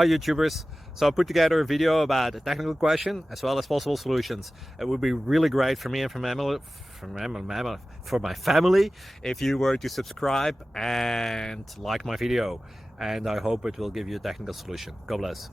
Hi YouTubers. So I put together a video about a technical question as well as possible solutions. It would be really great for me and for my family if you were to subscribe and like my video. And I hope it will give you a technical solution. God bless.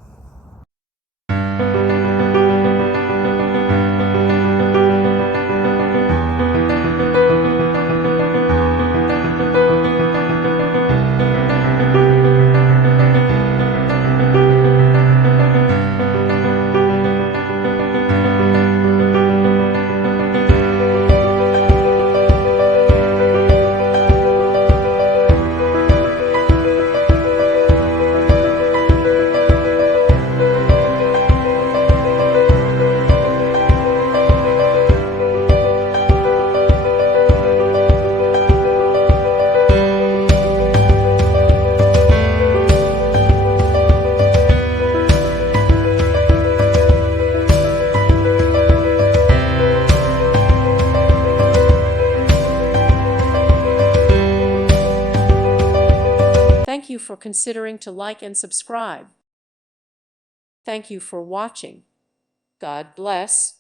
Thank you for considering to like and subscribe. Thank you for watching. God bless.